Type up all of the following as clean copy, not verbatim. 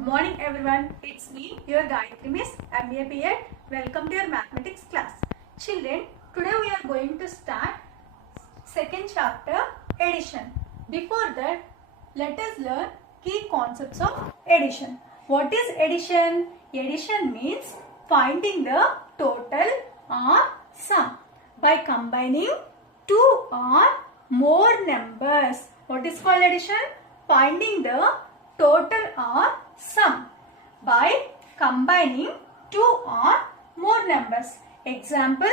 Good morning everyone. It's me, your Gayatri Miss, MBA BEd. Welcome to your mathematics class. Children, today we are going to start second chapter, addition. Before that, let us learn key concepts of addition. What is addition? Addition means finding the total or sum by combining two or more numbers. What is called addition? Finding the total or sum by combining two or more numbers. Example,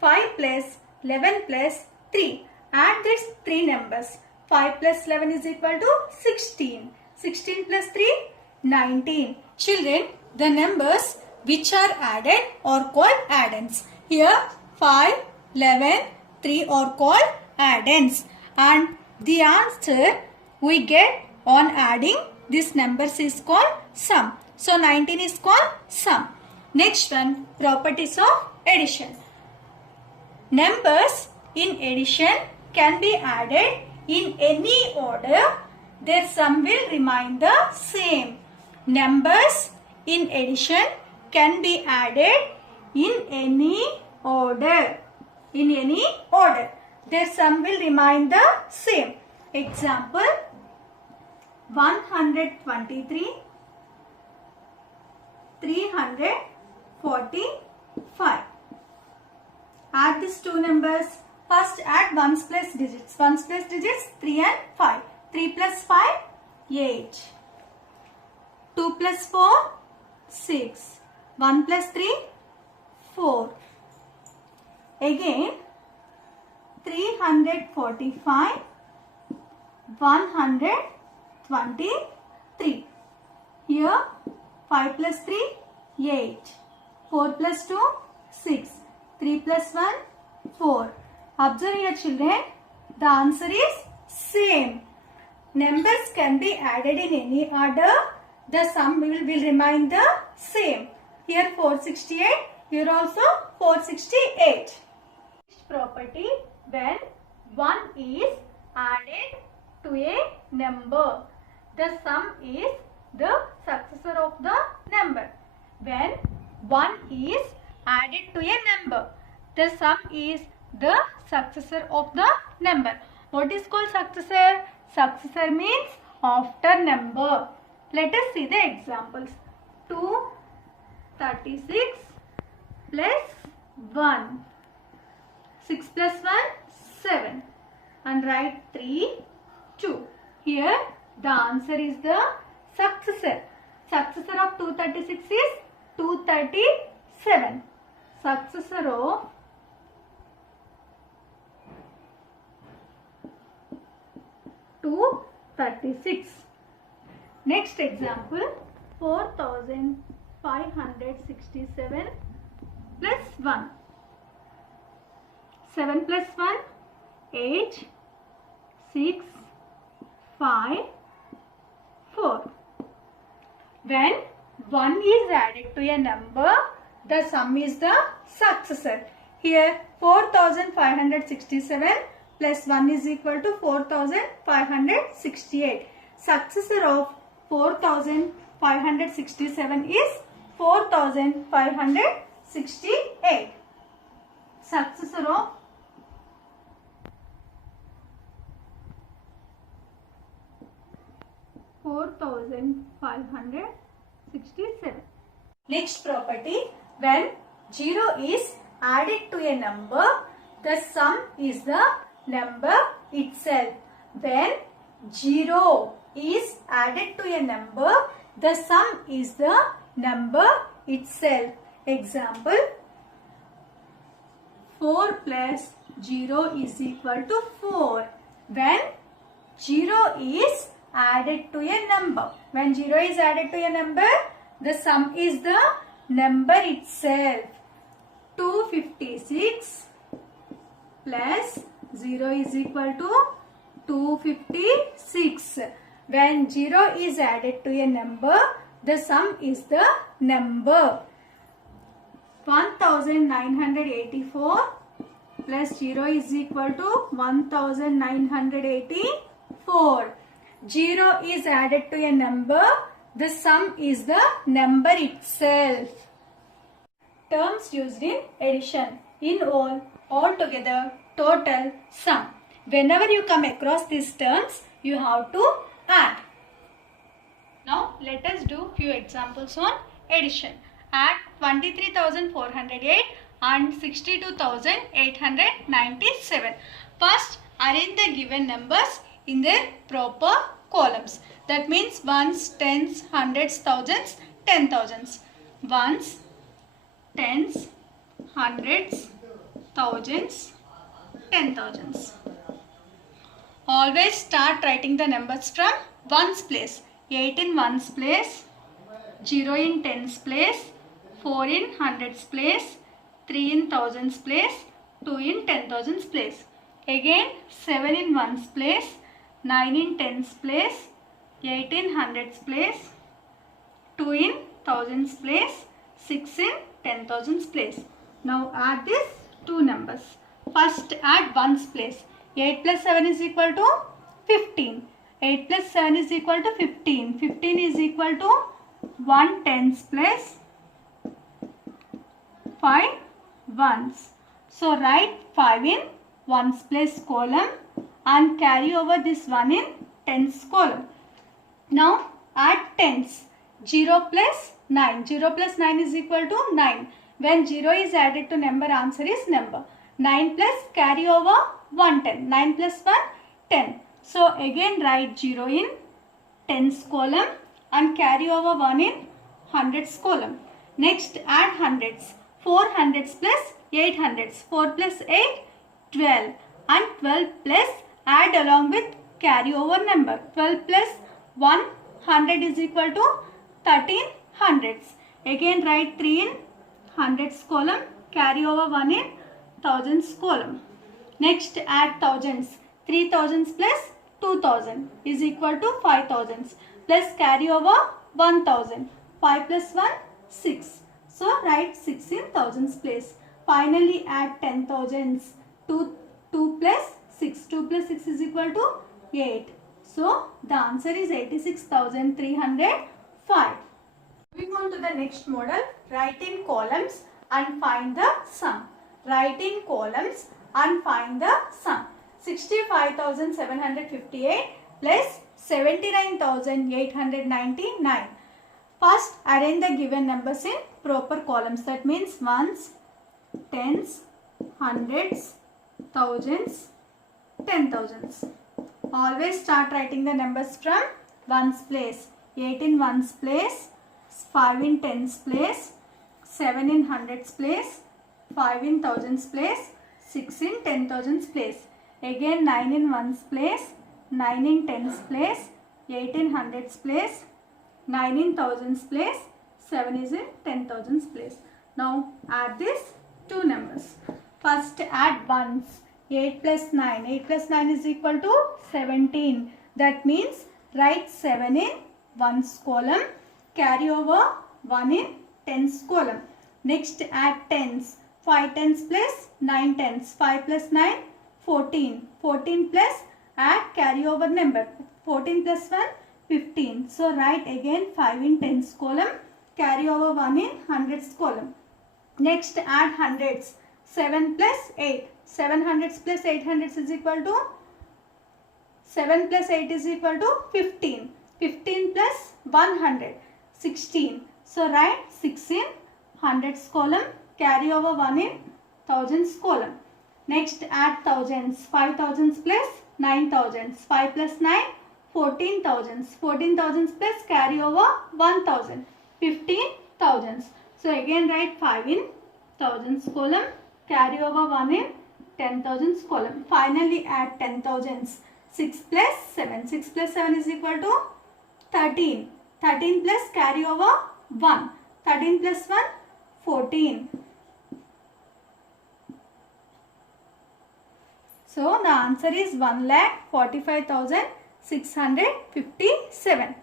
5 plus 11 plus 3. Add these three numbers. 5 plus 11 is equal to 16. 16 plus 3, 19. Children, the numbers which are added are called addends. Here 5, 11, 3 are called addends. And the answer we get on adding these numbers is called sum. So 19 is called sum. Next one, properties of addition. Numbers in addition can be added in any order. Their sum will remain the same. Numbers in addition can be added in any order. In any order. Their sum will remain the same. Example, 123, 345. Add these two numbers. First add ones plus digits. Ones plus digits 3 and 5. 3 plus 5, 8. 2 plus 4, 6. 1 plus 3, 4. Again 345, 123. Here 5 plus 3, 8. 4 plus 2, 6. 3 plus 1, 4. Observe here children, the answer is same. Numbers can be added in any order. The sum will remain the same. Here 468, here also 468. Next property, when 1 is added to a number, the sum is the successor of the number. When 1 is added to a number, the sum is the successor of the number. What is called successor? Successor means after number. Let us see the examples. 236 plus 1. 6 plus 1, 7. And write 3, 2. Here the answer is the successor. Successor of 236 is 237. Successor of 236. Next example, 4567 plus 1. 7 plus 1, 8, 6, 5, 4. When 1 is added to a number, the sum is the successor. Here 4567 plus 1 is equal to 4568. Successor of 4567 is 4568. Successor of 4567. Next property, when 0 is added to a number, the sum is the number itself. When 0 is added to a number, the sum is the number itself. Example, 4 plus 0 is equal to 4. When 0 is added to a number. When 0 is added to a number, the sum is the number itself. 256 plus 0 is equal to 256. When 0 is added to a number, the sum is the number. 1984 plus 0 is equal to 1984. 0 is added to a number, The sum is the number itself. Terms used in addition. In all, altogether, total, sum. Whenever you come across these terms, you have to add. Now let us do few examples on addition. Add 23,408 and 62,897. First, arrange the given numbers in their proper columns. That means ones, tens, hundreds, thousands, 10,000s. Ones, tens, hundreds, thousands, 10,000s. Always start writing the numbers from ones place. 8 in ones place, 0 in tens place, 4 in hundreds place, 3 in thousands place, 2 in 10,000s place. Again 7 in ones place, 9 in tens place, 8 in hundreds place, 2 in thousands place, 6 in 10,000s place. Now add these two numbers. First add ones place. 8 plus 7 is equal to 15. 8 plus 7 is equal to 15. 15 is equal to 1 tens plus 5 ones. So write 5 in ones place column and carry over this 1 in tens column. Now add tens. 0 plus 9. 0 plus 9 is equal to 9. When 0 is added to number, answer is number. 9 plus carry over 1 10. 9 plus 1 10. So again write 0 in tens column and carry over 1 in hundreds column. Next add hundreds. 4 hundreds plus 8 hundreds. 4 plus 8, 12. And 12 plus add along with carry over number. 12 plus 100 is equal to 13 hundreds. Again write 3 in hundreds column, carry over 1 in thousands column. Next add thousands. 3 thousands plus 2000 is equal to 5 thousands plus carry over 1000. 5 plus 1, 6. So write 6 in thousands place. Finally add 10 thousands. 2 plus 6. 2 plus 6 is equal to 8. So the answer is 86,305. Moving on to the next model, write in columns and find the sum. Write in columns and find the sum. 65,758 plus 79,899. First, arrange the given numbers in proper columns. That means ones, tens, hundreds, thousands, 10,000s. Always start writing the numbers from ones place. 8 in ones place, 5 in tens place, 7 in hundreds place, 5 in thousands place, 6 in 10,000s place. Again 9 in ones place, 9 in tens place, 8 in hundreds place, 9 in thousands place, 7 is in 10,000s place. Now add these two numbers. First add ones. 8 plus 9. 8 plus 9 is equal to 17. That means write 7 in ones column, carry over 1 in tens column. Next add tens. 5 tens plus 9 tens. 5 plus 9, 14. 14 plus add carry over number. 14 plus 1, 15. So write again 5 in tens column, carry over 1 in hundreds column. Next add hundreds. 7 plus 8. 7 hundreds plus 8 hundreds is equal to 7 plus 8 is equal to 15. 15 plus 100, 16. So write 6 in hundreds column, carry over 1 in thousands column. Next add thousands. 5 thousands plus 9 thousands. 5 plus 9, 14 thousands. 14 thousands plus carry over 1000. 15 thousands. So again write 5 in thousands column, carry over 1 in 10,000s column. Finally add 10,000s. 6 plus 7. 6 plus 7 is equal to 13. 13 plus carry over 1. 13 plus 1, 14. So the answer is 1,45,657.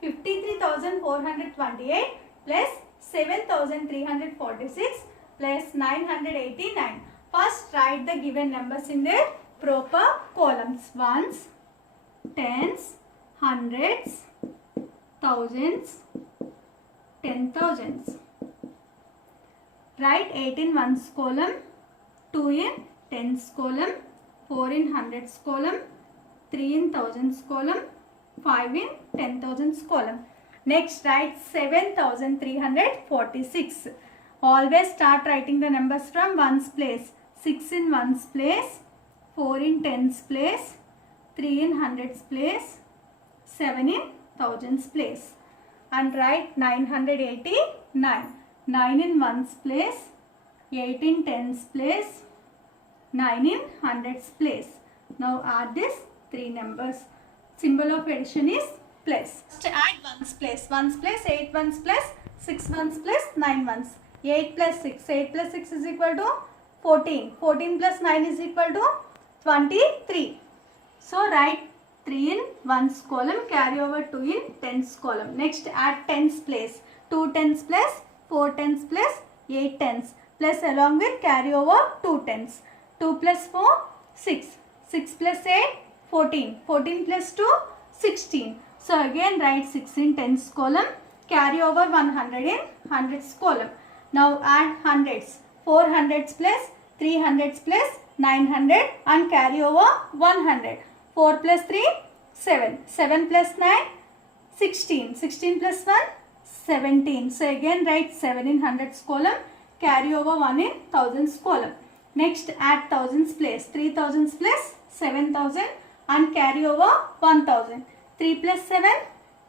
53,428 plus 7,346 plus 989. First write the given numbers in their proper columns. Ones, tens, hundreds, thousands, 10 thousands. Write 8 in ones column, 2 in tens column, 4 in hundreds column, 3 in thousands column, 5 in 10 thousands column. Next write 7346. Always start writing the numbers from ones place. 6 in ones place, 4 in tens place, 3 in hundreds place, 7 in thousands place. And write 989. 9 in ones place, 8 in tens place, 9 in hundreds place. Now add these three numbers. Symbol of addition is plus. To add ones place. Ones place, 8 ones place, 6 ones place, 9 ones. 8 plus 6. 8 plus 6 is equal to 14. 14 plus 9 is equal to 23. So write 3 in ones column, carry over 2 in tens column. Next add tens place. 2 tens place, 4 tens plus 8 tens plus along with carry over 2 tens. 2 plus 4, 6. 6 plus 8, 14. 14 plus 2, 16. So again write 6 in tens column, carry over 100 in hundreds column. Now add hundreds. 4 hundreds plus 3 hundreds plus 900 and carry over 100. 4 plus 3, 7. 7 plus 9, 16. 16 plus 1, 17. So again write 7 in hundreds column, carry over 1 in thousands column. Next add thousands place. 3 thousands plus 7,000 and carry over 1,000. 3 plus 7,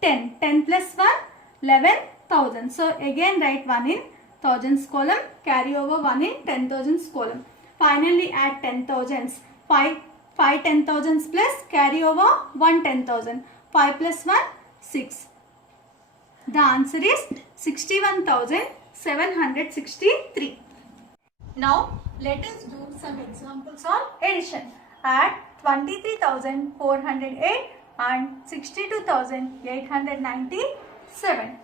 10. 10 plus 1, 11,000. So again write 1 in thousands column, carry over 1 in 10,000s column. Finally add 10,000s. 5 10,000s plus carry over 1 10,000. 5 plus 1, 6. The answer is 61,763. Now let us do some examples on addition. Add 23,408 and 62,897.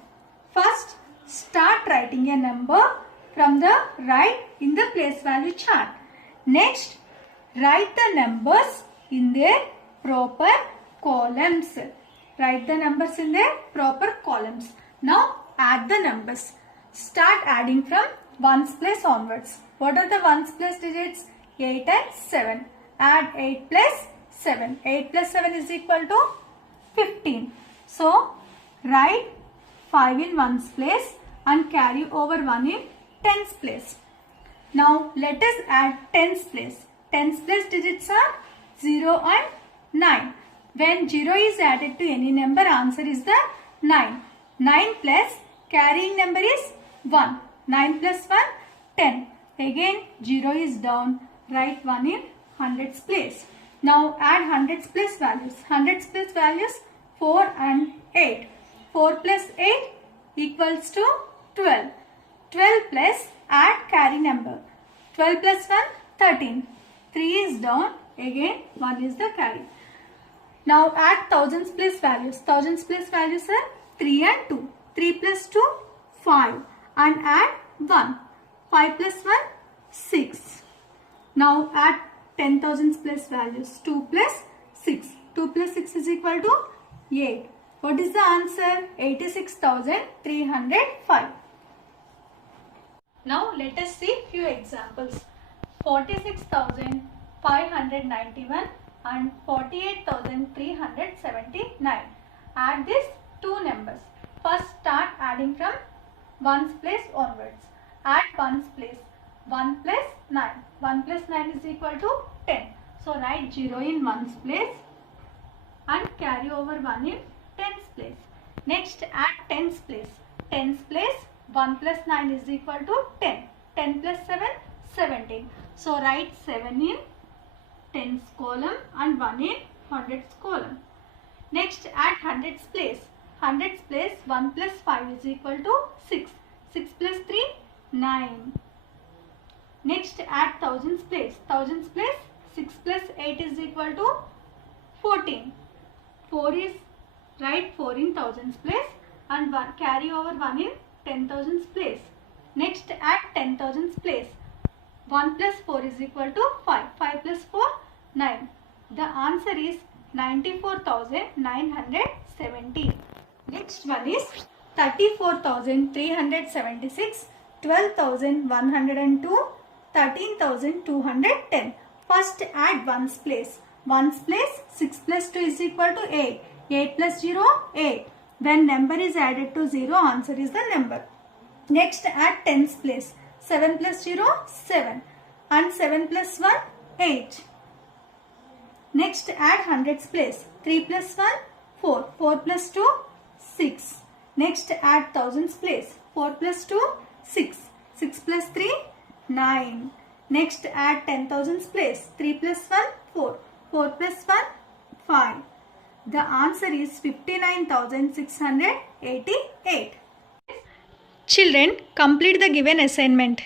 First start writing a number from the right in the place value chart. Next write the numbers in their proper columns. Write the numbers in their proper columns. Now add the numbers. Start adding from ones place onwards. What are the ones place digits? 8 and 7. Add 8 plus 7. 8 plus 7 is equal to 15. So write 5 in ones place and carry over 1 in tens place. Now let us add tens place. Tens place digits are 0 and 9. When 0 is added to any number, answer is the 9. 9 plus carrying number is 1. 9 plus 1, 10. Again 0 is down. Write 1 in hundreds place. Now add hundreds place values. Hundreds place values 4 and 8. 4 plus 8 equals to 12. 12 plus add carry number. 12 plus 1, 13. 3 is down. Again 1 is the carry. Now add thousands place values. Thousands place values are 3 and 2. 3 plus 2, 5. And add 1. 5 plus 1, 6. Now add 10,000s place values. 2 plus 6. 2 plus 6 is equal to 8. What is the answer? 86,305. Now let us see few examples. 46,591 and 48,379. Add these two numbers. First start adding from ones place onwards. Add ones place. 1 plus 9. 1 plus 9 is equal to 10. So write 0 in ones place and carry over 1 in tens place. Next add tens place. Tens place 1 plus 9 is equal to 10. 10 plus 7, 17. So write 7 in tens column and 1 in hundreds column. Next add hundreds place. Hundreds place 1 plus 5 is equal to 6. 6 plus 3, 9. Next add thousands place. Thousands place 6 plus 8 is equal to 14. 4 is write 4 in thousands place and carry over 1 in 10,000s place. Next add 10,000s place. 1 plus 4 is equal to 5. 5 plus 4, 9. The answer is 94,970. Next one is 34,376, 12,102, 13,210. First add ones place. Ones place, 6 plus 2 is equal to 8. 8 plus 0, 8. When number is added to 0, answer is the number. Next add tens place. 7 plus 0, 7. And 7 plus 1, 8. Next add hundreds place. 3 plus 1, 4. 4 plus 2, 6. Next add thousands place. 4 plus 2, 6. 6 plus 3, 9. Next add 10,000s place. 3 plus 1, 4. 4 plus 1, 5. The answer is 59,688. Children, complete the given assignment.